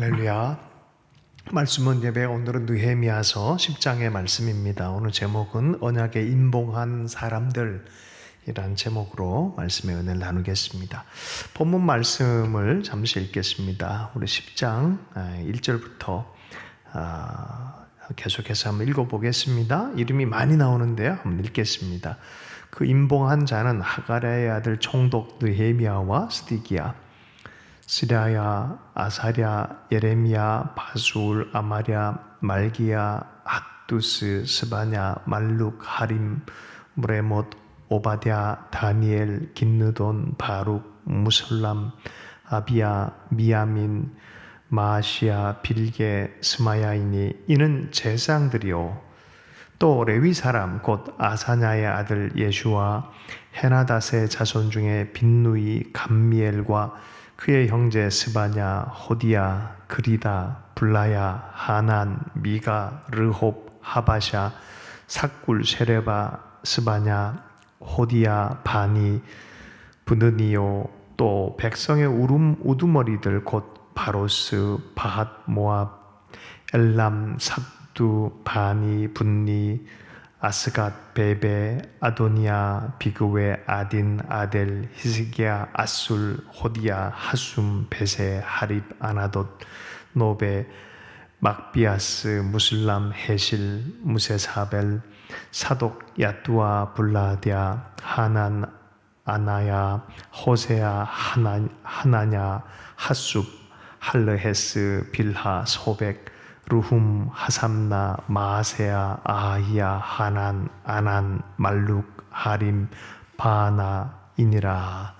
할렐루야. 말씀은 예배 오늘은 느헤미야서 10장의 말씀입니다. 오늘 제목은 언약에 임봉한 사람들이란 제목으로 말씀의 은혜를 나누겠습니다. 본문 말씀을 잠시 읽겠습니다. 우리 10장 1절부터 계속해서 한번 읽어보겠습니다. 이름이 많이 나오는데요. 한번 읽겠습니다. 그 임봉한 자는 하가랴의 아들 총독 느헤미야와 스디기야, 스랴야, 아사랴, 예레미야, 바술, 아마랴, 말기야, 학두스, 스바냐, 말룩, 하림, 무레못, 오바댜, 다니엘, 긴느돈, 바룩, 무설람, 아비야, 미야민, 마아시야, 빌게, 스마야이니 이는 제사장들이요. 또 레위 사람 곧 아사냐의 아들 예슈와 헤나닷의 자손 중에 빈누이, 감미엘과 그의 형제 스바냐, 호디야, 그리다, 블라야, 하난, 미가, 르홉, 하바샤, 삭굴, 세레바, 스바냐, 호디야, 바니, 브느니요, 또 백성의 우두머리들 곧 바로스, 바핫, 모압, 엘람, 삽두, 바니, 분니, 아스갓, 베베, 아도니아, 비그웨, 아딘, 아델, 히스기야, 아술, 호디야, 하숨, 베세, 하립, 아나돗, 노베, 막비아스, 무슬람, 헤실, 무세사벨, 사독, 야뚜아, 블라디아, 하난, 아나야, 호세야, 하나냐, 하숲, 할르헤스, 빌하, 소백, 루훔, 하삼나, 마아세야, 아히야, 하난, 아난, 말룩, 하림, 바나이니라.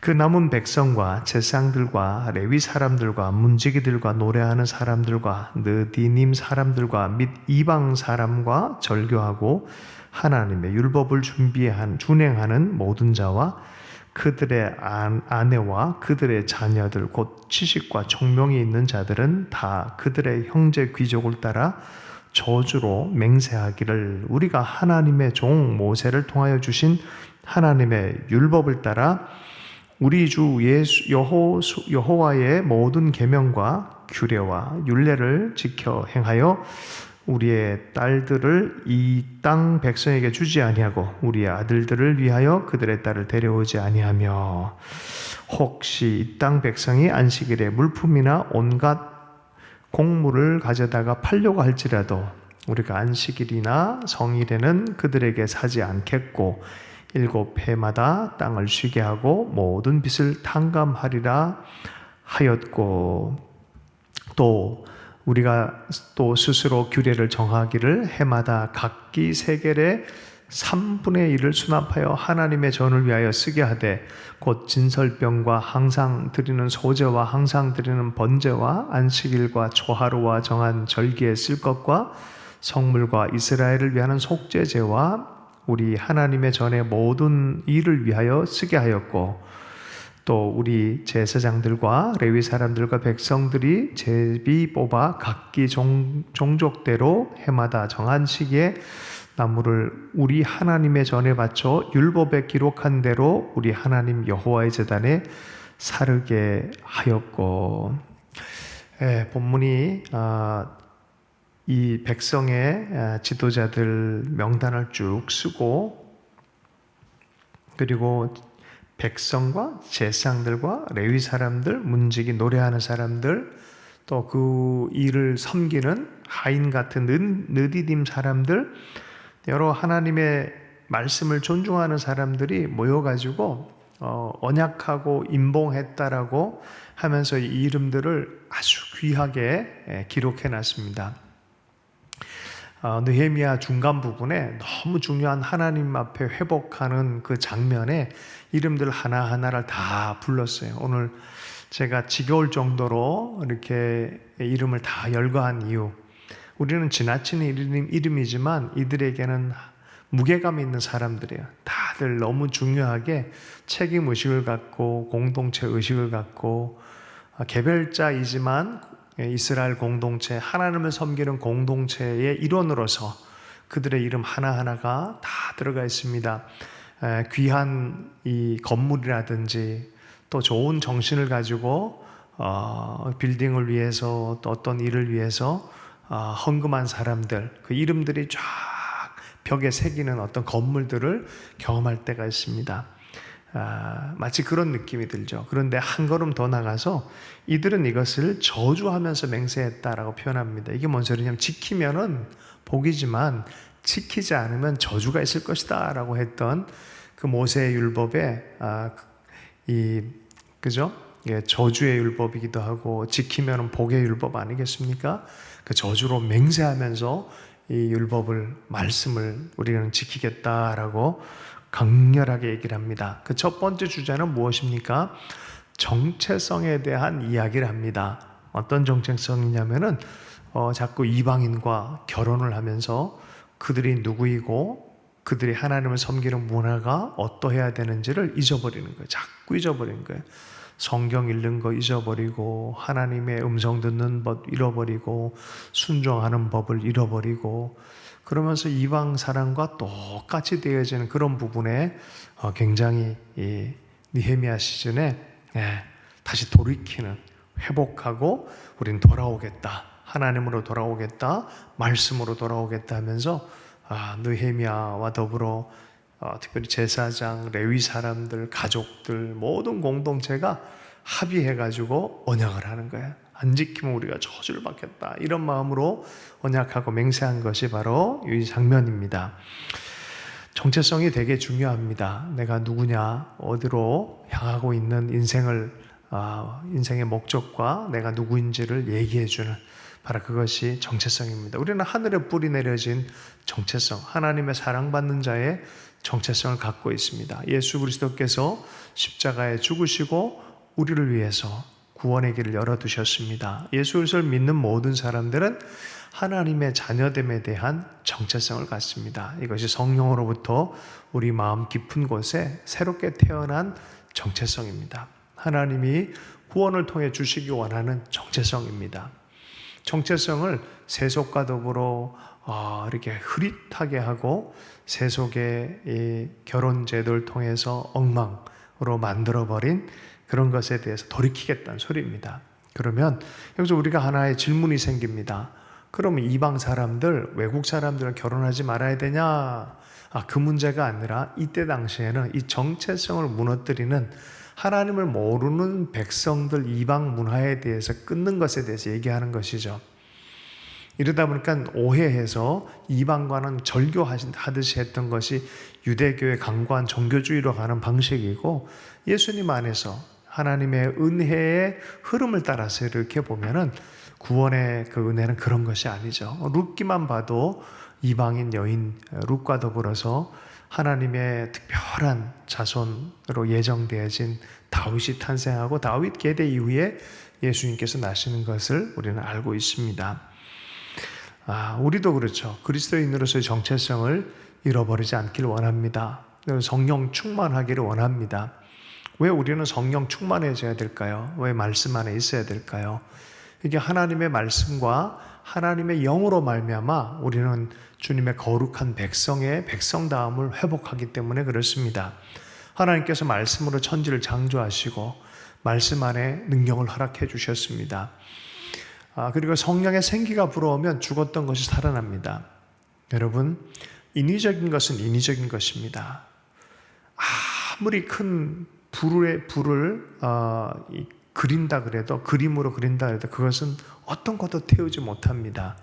그 남은 백성과 제사장들과 레위 사람들과 문지기들과 노래하는 사람들과 느디님 사람들과 및 이방 사람과 절교하고 하나님의 율법을 준행하는 모든 자와 그들의 아내와 그들의 자녀들 곧 지식과 총명이 있는 자들은 다 그들의 형제 귀족을 따라 저주로 맹세하기를 우리가 하나님의 종 모세를 통하여 주신 하나님의 율법을 따라 우리 주 여호와의 모든 계명과 규례와 율례를 지켜 행하여 우리의 딸들을 이 땅 백성에게 주지 아니하고 우리의 아들들을 위하여 그들의 딸을 데려오지 아니하며 혹시 이 땅 백성이 안식일에 물품이나 온갖 곡물을 가져다가 팔려고 할지라도 우리가 안식일이나 성일에는 그들에게 사지 않겠고 7해마다 땅을 쉬게 하고 모든 빚을 탕감하리라 하였고 또 우리가 또 스스로 규례를 정하기를 해마다 각기 세겔의 3분의 1을 수납하여 하나님의 전을 위하여 쓰게 하되 곧 진설병과 항상 드리는 소제와 항상 드리는 번제와 안식일과 초하루와 정한 절기에 쓸 것과 성물과 이스라엘을 위하는 속죄제와 우리 하나님의 전의 모든 일을 위하여 쓰게 하였고 또 우리 제사장들과 레위 사람들과 백성들이 제비 뽑아 각기 종족대로 해마다 정한 시기에 나무를 우리 하나님의 전에 바쳐 율법에 기록한 대로 우리 하나님 여호와의 제단에 사르게 하였고 본문이 이 백성의 지도자들 명단을 쭉 쓰고 그리고 백성과 제사장들과 레위 사람들, 문지기 노래하는 사람들, 또 그 일을 섬기는 하인 같은 느디딤 사람들, 여러 하나님의 말씀을 존중하는 사람들이 모여가지고 언약하고 임봉했다라고 하면서 이 이름들을 아주 귀하게 기록해놨습니다. 느헤미야 중간 부분에 너무 중요한 하나님 앞에 회복하는 그 장면에 이름들 하나하나를 다 불렀어요. 오늘 제가 지겨울 정도로 이렇게 이름을 다 열거한 이유, 우리는 지나친 이름이지만 이들에게는 무게감 있는 사람들이에요. 다들 너무 중요하게 책임의식을 갖고 공동체 의식을 갖고 개별자이지만 이스라엘 공동체, 하나님을 섬기는 공동체의 일원으로서 그들의 이름 하나하나가 다 들어가 있습니다. 귀한 이 건물이라든지 또 좋은 정신을 가지고 빌딩을 위해서 또 어떤 일을 위해서 헌금한 사람들, 그 이름들이 쫙 벽에 새기는 어떤 건물들을 경험할 때가 있습니다. 마치 그런 느낌이 들죠. 그런데 한 걸음 더 나가서 이들은 이것을 저주하면서 맹세했다라고 표현합니다. 이게 뭔 소리냐면, 지키면은 복이지만 지키지 않으면 저주가 있을 것이다 라고 했던 그 모세의 율법에 그죠? 예, 저주의 율법이기도 하고 지키면 복의 율법 아니겠습니까? 그 저주로 맹세하면서 이 율법을, 말씀을 우리는 지키겠다라고 강렬하게 얘기를 합니다. 그 첫 번째 주제는 무엇입니까? 정체성에 대한 이야기를 합니다. 어떤 정체성이냐면은 자꾸 이방인과 결혼을 하면서 그들이 누구이고 그들이 하나님을 섬기는 문화가 어떠해야 되는지를 잊어버리는 거예요. 자꾸 잊어버리는 거예요. 성경 읽는 거 잊어버리고, 하나님의 음성 듣는 법 잃어버리고, 순종하는 법을 잃어버리고, 그러면서 이방 사람과 똑같이 되어지는 그런 부분에 굉장히 이 느헤미야 시즌에 다시 돌이키는, 회복하고 우린 돌아오겠다, 하나님으로 돌아오겠다, 말씀으로 돌아오겠다 하면서 느헤미야와 더불어 특별히 제사장, 레위 사람들, 가족들, 모든 공동체가 합의해가지고 언약을 하는 거예요. 안 지키면 우리가 저주를 받겠다, 이런 마음으로 언약하고 맹세한 것이 바로 이 장면입니다. 정체성이 되게 중요합니다. 내가 누구냐, 어디로 향하고 있는 인생의 목적과 내가 누구인지를 얘기해주는, 바로 그것이 정체성입니다. 우리는 하늘에 뿌리 내려진 정체성, 하나님의 사랑받는 자의 정체성을 갖고 있습니다. 예수 그리스도께서 십자가에 죽으시고 우리를 위해서 구원의 길을 열어두셨습니다. 예수 그리스도를 믿는 모든 사람들은 하나님의 자녀됨에 대한 정체성을 갖습니다. 이것이 성령으로부터 우리 마음 깊은 곳에 새롭게 태어난 정체성입니다. 하나님이 구원을 통해 주시기 원하는 정체성입니다. 정체성을 세속과 더불어 이렇게 흐릿하게 하고 세속의 이 결혼 제도를 통해서 엉망으로 만들어버린 그런 것에 대해서 돌이키겠다는 소리입니다. 그러면 여기서 우리가 하나의 질문이 생깁니다. 그러면 이방 사람들, 외국 사람들은 결혼하지 말아야 되냐? 그 문제가 아니라 이때 당시에는 이 정체성을 무너뜨리는, 하나님을 모르는 백성들 이방 문화에 대해서 끊는 것에 대해서 얘기하는 것이죠. 이러다 보니까 오해해서 이방과는 절교하듯이 했던 것이 유대교의 강고한 종교주의로 가는 방식이고, 예수님 안에서 하나님의 은혜의 흐름을 따라서 이렇게 보면은 구원의 그 은혜는 그런 것이 아니죠. 룻기만 봐도 이방인 여인 룻과 더불어서 하나님의 특별한 자손으로 예정되어진 다윗이 탄생하고 다윗 계대 이후에 예수님께서 나시는 것을 우리는 알고 있습니다. 우리도 그렇죠. 그리스도인으로서의 정체성을 잃어버리지 않기를 원합니다. 성령 충만하기를 원합니다. 왜 우리는 성령 충만해져야 될까요? 왜 말씀 안에 있어야 될까요? 이게 하나님의 말씀과 하나님의 영으로 말미암아 우리는 주님의 거룩한 백성의 백성다움을 회복하기 때문에 그렇습니다. 하나님께서 말씀으로 천지를 창조하시고 말씀 안에 능력을 허락해 주셨습니다. 그리고 성령의 생기가 불어오면 죽었던 것이 살아납니다. 여러분, 인위적인 것은 인위적인 것입니다. 아무리 큰 불을 그린다 그래도, 그림으로 그린다 그래도 그것은 어떤 것도 태우지 못합니다.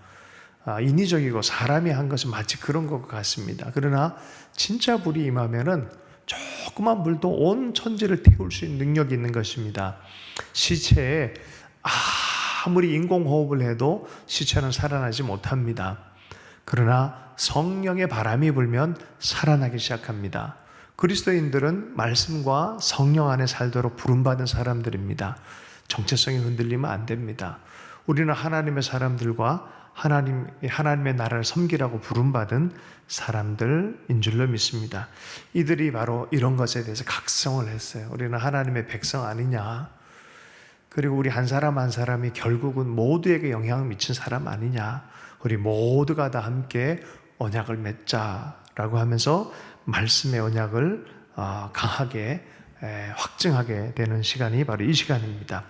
인위적이고 사람이 한 것은 마치 그런 것 같습니다. 그러나 진짜 불이 임하면은 조그만 불도 온 천지를 태울 수 있는 능력이 있는 것입니다. 시체에 아무리 인공호흡을 해도 시체는 살아나지 못합니다. 그러나 성령의 바람이 불면 살아나기 시작합니다. 그리스도인들은 말씀과 성령 안에 살도록 부름받은 사람들입니다. 정체성이 흔들리면 안 됩니다. 우리는 하나님의 사람들과 하나님의 나라를 섬기라고 부름받은 사람들인 줄로 믿습니다. 이들이 바로 이런 것에 대해서 각성을 했어요. 우리는 하나님의 백성 아니냐? 그리고 우리 한 사람 한 사람이 결국은 모두에게 영향을 미친 사람 아니냐? 우리 모두가 다 함께 언약을 맺자라고 하면서 말씀의 언약을 강하게 확증하게 되는 시간이 바로 이 시간입니다.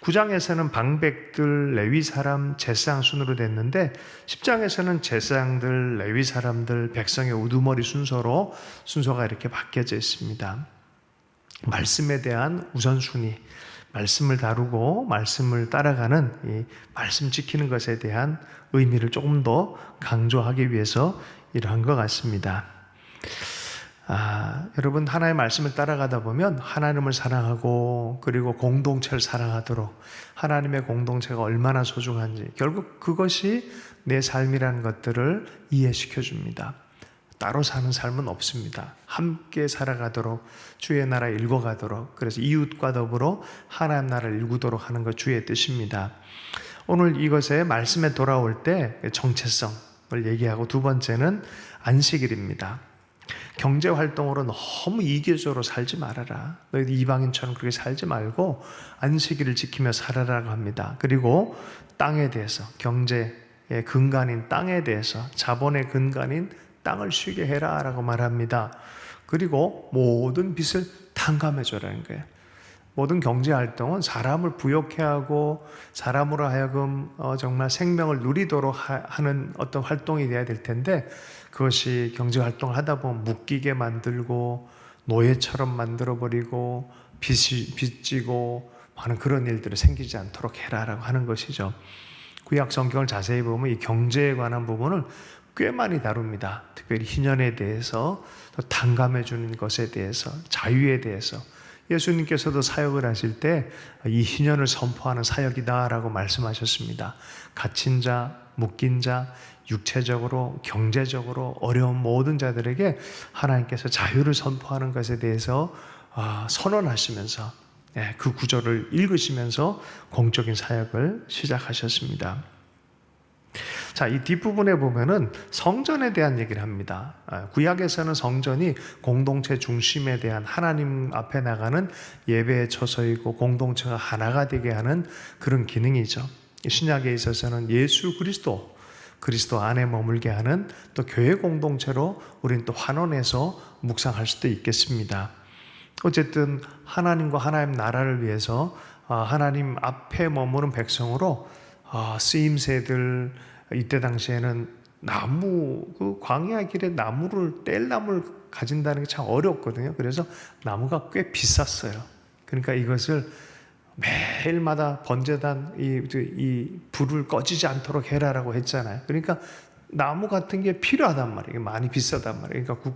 9장에서는 방백들, 레위 사람, 제사장 순으로 됐는데 10장에서는 제사장들, 레위 사람들, 백성의 우두머리 순서가 이렇게 바뀌어져 있습니다. 말씀에 대한 우선순위, 말씀을 다루고 말씀을 따라가는 이 말씀 지키는 것에 대한 의미를 조금 더 강조하기 위해서 이러한 것 같습니다. 여러분, 하나님의 말씀을 따라가다 보면 하나님을 사랑하고 그리고 공동체를 사랑하도록, 하나님의 공동체가 얼마나 소중한지 결국 그것이 내 삶이라는 것들을 이해시켜 줍니다. 따로 사는 삶은 없습니다. 함께 살아가도록, 주의 나라 일궈가도록, 그래서 이웃과 더불어 하나님 나라를 일구도록 하는 것 주의 뜻입니다. 오늘 이것에 말씀에 돌아올 때 정체성을 얘기하고, 두 번째는 안식일입니다. 경제활동으로 너무 이기적으로 살지 말아라. 너희들 이방인처럼 그렇게 살지 말고 안식일을 지키며 살아라고 합니다. 그리고 땅에 대해서, 경제의 근간인 땅에 대해서, 자본의 근간인 땅을 쉬게 해라 라고 말합니다. 그리고 모든 빚을 탕감해줘라는 거예요. 모든 경제활동은 사람을 부욕해 하고 사람으로 하여금 정말 생명을 누리도록 하는 어떤 활동이 돼야 될 텐데, 그것이 경제활동을 하다 보면 묶이게 만들고 노예처럼 만들어버리고 빚지고 하는 그런 일들이 생기지 않도록 해라라고 하는 것이죠. 구약 성경을 자세히 보면 이 경제에 관한 부분을 꽤 많이 다룹니다. 특별히 희년에 대해서, 또 탕감해 주는 것에 대해서, 자유에 대해서. 예수님께서도 사역을 하실 때 이 희년을 선포하는 사역이다라고 말씀하셨습니다. 갇힌 자, 묶인 자, 육체적으로, 경제적으로 어려운 모든 자들에게 하나님께서 자유를 선포하는 것에 대해서 선언하시면서, 그 구절을 읽으시면서 공적인 사역을 시작하셨습니다. 자, 이 뒷부분에 보면은 성전에 대한 얘기를 합니다. 구약에서는 성전이 공동체 중심에 대한, 하나님 앞에 나가는 예배의 처소이고 공동체가 하나가 되게 하는 그런 기능이죠. 신약에 있어서는 예수 그리스도 안에 머물게 하는 또 교회 공동체로 우리는 또 환원해서 묵상할 수도 있겠습니다. 어쨌든 하나님과 하나님 나라를 위해서 하나님 앞에 머무는 백성으로 쓰임새들, 이때 당시에는 나무, 그 광야 길에 뗄 나무를 가진다는 게 참 어렵거든요. 그래서 나무가 꽤 비쌌어요. 그러니까 이것을 매일마다 번제단 이 불을 꺼지지 않도록 해라라고 했잖아요. 그러니까 나무 같은 게 필요하단 말이에요. 많이 비싸단 말이에요. 그러니까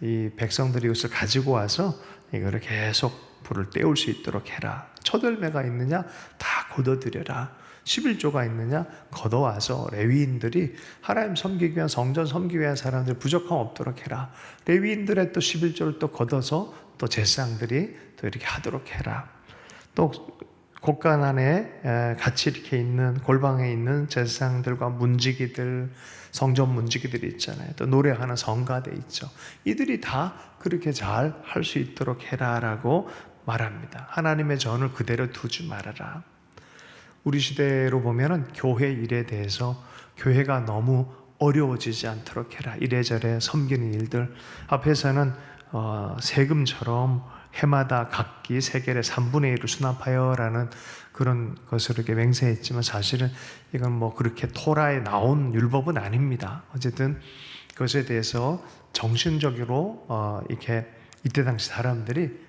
이 백성들이 이것을 가지고 와서 이거를 계속 불을 때울 수 있도록 해라. 첫 열매가 있느냐 다 걷어들여라. 11조가 있느냐 걷어와서 레위인들이 하나님 섬기기 위한, 성전 섬기기 위한 사람들 부족함 없도록 해라. 레위인들의 또 11조를 또 걷어서 또 제사장들이 또 이렇게 하도록 해라. 또 곳간 안에 같이 이렇게 있는 골방에 있는 제사장들과 문지기들, 성전 문지기들이 있잖아요. 또 노래하는 성가대 있죠. 이들이 다 그렇게 잘 할 수 있도록 해라라고 말합니다. 하나님의 전을 그대로 두지 말아라. 우리 시대로 보면은 교회 일에 대해서 교회가 너무 어려워지지 않도록 해라. 이래저래 섬기는 일들 앞에서는 세금처럼 해마다 각기 세겔의 3분의 1을 수납하여라는 그런 것을 이렇게 맹세했지만, 사실은 이건 뭐 그렇게 토라에 나온 율법은 아닙니다. 어쨌든 그것에 대해서 정신적으로 이렇게 이때 당시 사람들이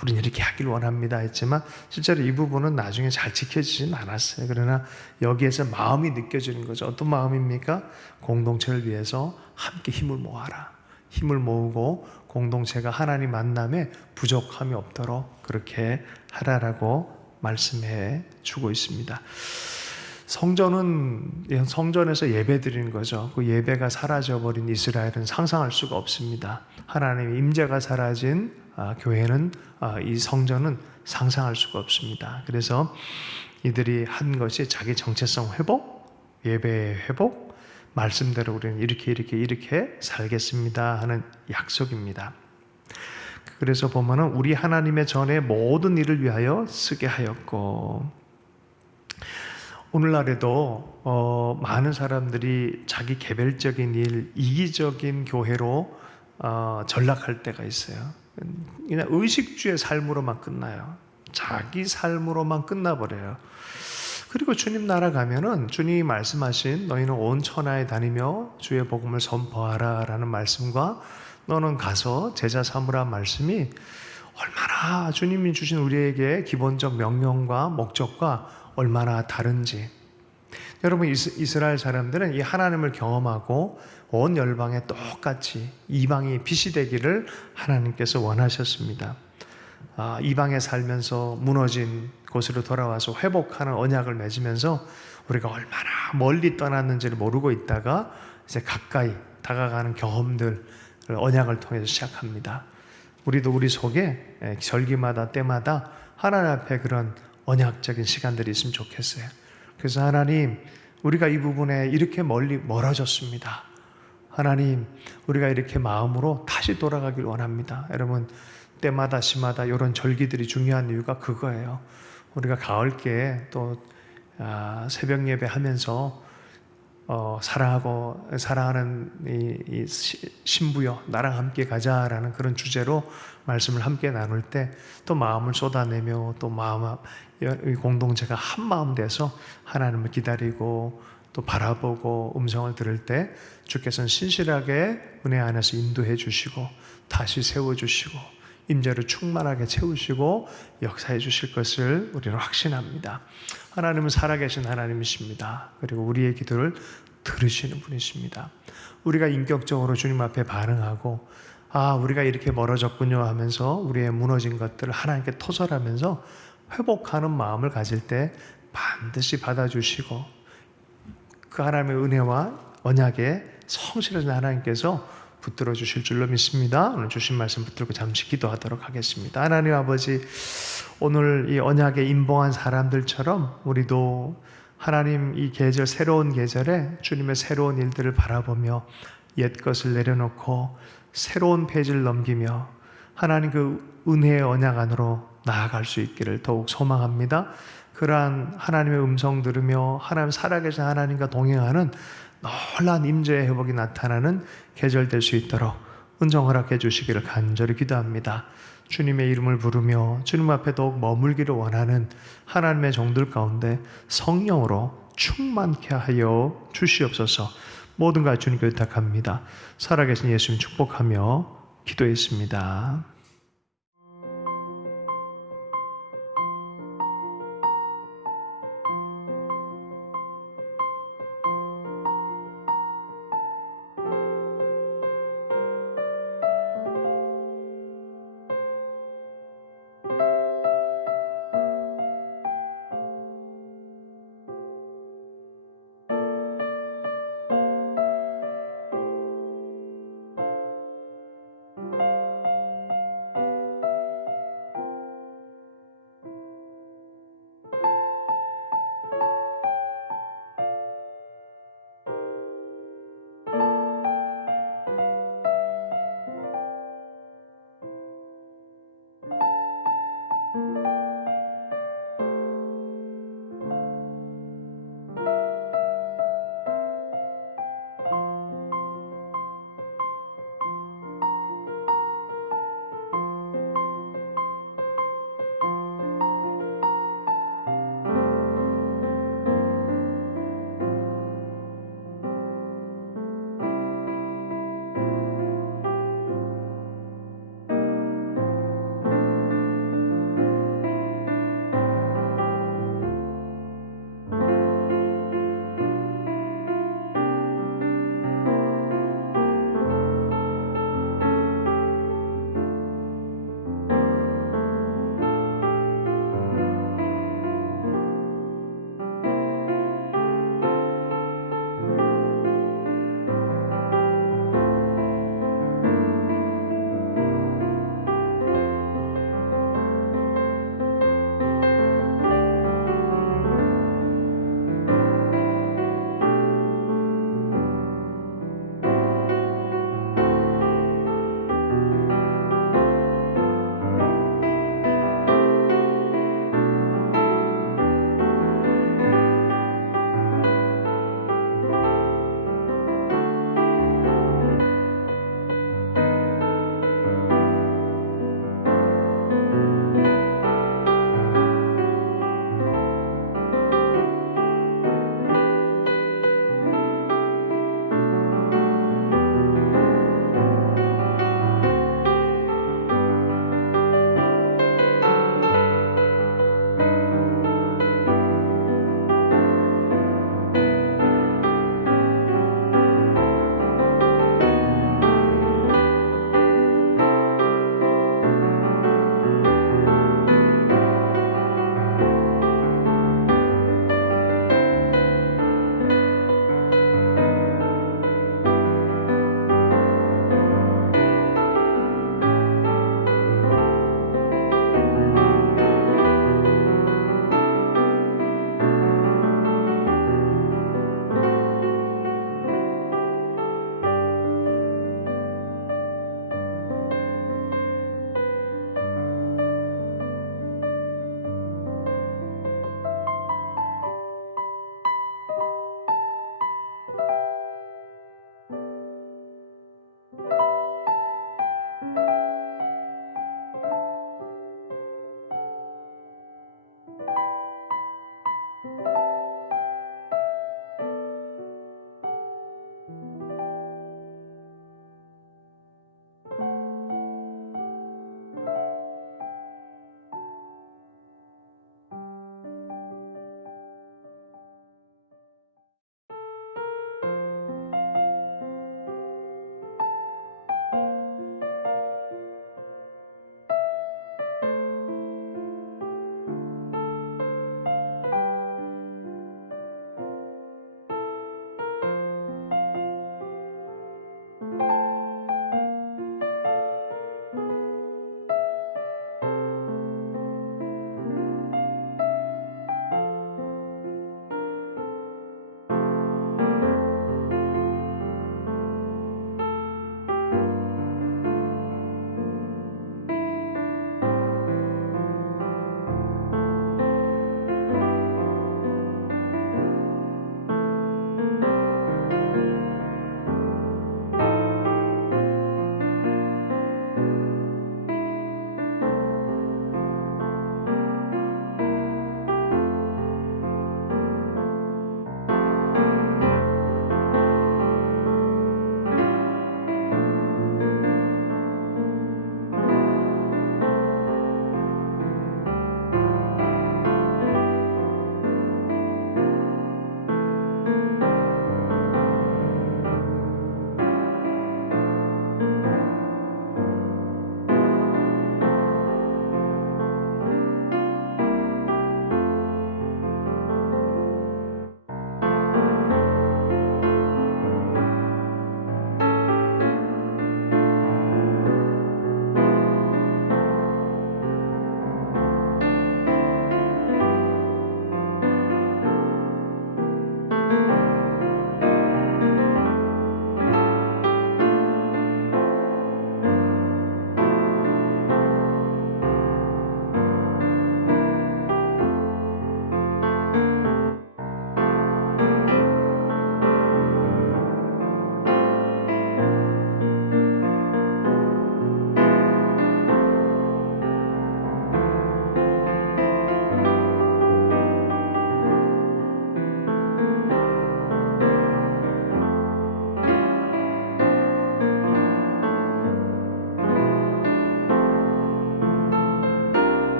우리는 이렇게 하길 원합니다 했지만, 실제로 이 부분은 나중에 잘 지켜지진 않았어요. 그러나 여기에서 마음이 느껴지는 거죠. 어떤 마음입니까? 공동체를 위해서 함께 힘을 모아라. 힘을 모으고 공동체가 하나님 만남에 부족함이 없도록 그렇게 하라라고 말씀해 주고 있습니다. 성전에서 예배 드리는 거죠. 그 예배가 사라져버린 이스라엘은 상상할 수가 없습니다. 하나님의 임재가 사라진 교회는, 이 성전은 상상할 수가 없습니다. 그래서 이들이 한 것이 자기 정체성 회복, 예배 회복, 말씀대로 우리는 이렇게 살겠습니다 하는 약속입니다. 그래서 보면은 우리 하나님의 전에 모든 일을 위하여 쓰게 하였고, 오늘날에도 많은 사람들이 자기 개별적인 일, 이기적인 교회로 전락할 때가 있어요. 그냥 의식주의 삶으로만 끝나요. 자기 삶으로만 끝나버려요. 그리고 주님 나라 가면은 주님이 말씀하신 너희는 온 천하에 다니며 주의 복음을 선포하라 라는 말씀과 너는 가서 제자 삼으라 말씀이 얼마나 주님이 주신 우리에게 기본적 명령과 목적과 얼마나 다른지. 여러분, 이스라엘 사람들은 이 하나님을 경험하고 온 열방에 똑같이 이방이 빛이 되기를 하나님께서 원하셨습니다. 이방에 살면서 무너진 곳으로 돌아와서 회복하는 언약을 맺으면서 우리가 얼마나 멀리 떠났는지를 모르고 있다가 이제 가까이 다가가는 경험들, 언약을 통해서 시작합니다. 우리도 우리 속에 절기마다 때마다 하나님 앞에 그런 언약적인 시간들이 있으면 좋겠어요. 그래서 하나님, 우리가 이 부분에 이렇게 멀리 멀어졌습니다. 하나님, 우리가 이렇게 마음으로 다시 돌아가길 원합니다. 여러분, 때마다 시마다 이런 절기들이 중요한 이유가 그거예요. 우리가 가을께 또 새벽 예배 하면서 사랑하는 이 신부여 나랑 함께 가자라는 그런 주제로 말씀을 함께 나눌 때 또 마음을 쏟아내며 또 이 공동체가 한 마음 돼서 하나님을 기다리고 또 바라보고 음성을 들을 때 주께서는 신실하게 은혜 안에서 인도해 주시고 다시 세워주시고 임재로 충만하게 채우시고 역사해 주실 것을 우리는 확신합니다. 하나님은 살아계신 하나님이십니다. 그리고 우리의 기도를 들으시는 분이십니다. 우리가 인격적으로 주님 앞에 반응하고 우리가 이렇게 멀어졌군요 하면서 우리의 무너진 것들을 하나님께 토설하면서 회복하는 마음을 가질 때 반드시 받아주시고 그 하나님의 은혜와 언약에 성실하신 하나님께서 붙들어 주실 줄로 믿습니다. 오늘 주신 말씀 붙들고 잠시 기도하도록 하겠습니다. 하나님 아버지, 오늘 이 언약에 임봉한 사람들처럼 우리도 하나님 이 계절, 새로운 계절에 주님의 새로운 일들을 바라보며 옛 것을 내려놓고 새로운 페이지를 넘기며 하나님 그 은혜의 언약 안으로 나아갈 수 있기를 더욱 소망합니다. 그러한 하나님의 음성 들으며 하나님 살아계신 하나님과 동행하는 놀라운 임재의 회복이 나타나는 계절 될 수 있도록 은총 허락해 주시기를 간절히 기도합니다. 주님의 이름을 부르며 주님 앞에 더욱 머물기를 원하는 하나님의 종들 가운데 성령으로 충만케 하여 주시옵소서. 모든 것 주님께 의탁합니다. 살아계신 예수님 축복하며 기도했습니다.